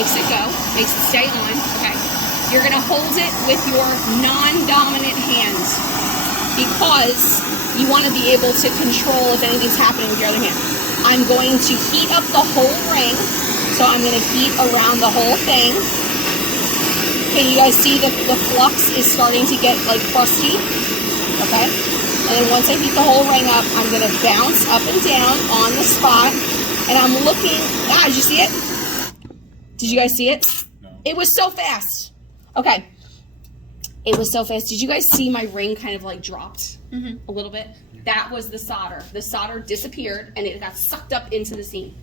Makes it go, makes it stay on. Okay. You're going to hold it with your non-dominant hand because you want to be able to control if anything's happening with your other hand. I'm going to heat up the whole ring. So I'm going to heat around the whole thing. Okay, you guys see the flux is starting to get like crusty. Okay. And then once I heat the whole ring up, I'm going to bounce up and down on the spot. And I'm looking, did you see it? Did you guys see it? No. It was so fast. Okay. It was so fast. Did you guys see my ring kind of like dropped a little bit? That was the solder. The solder disappeared and it got sucked up into the seam.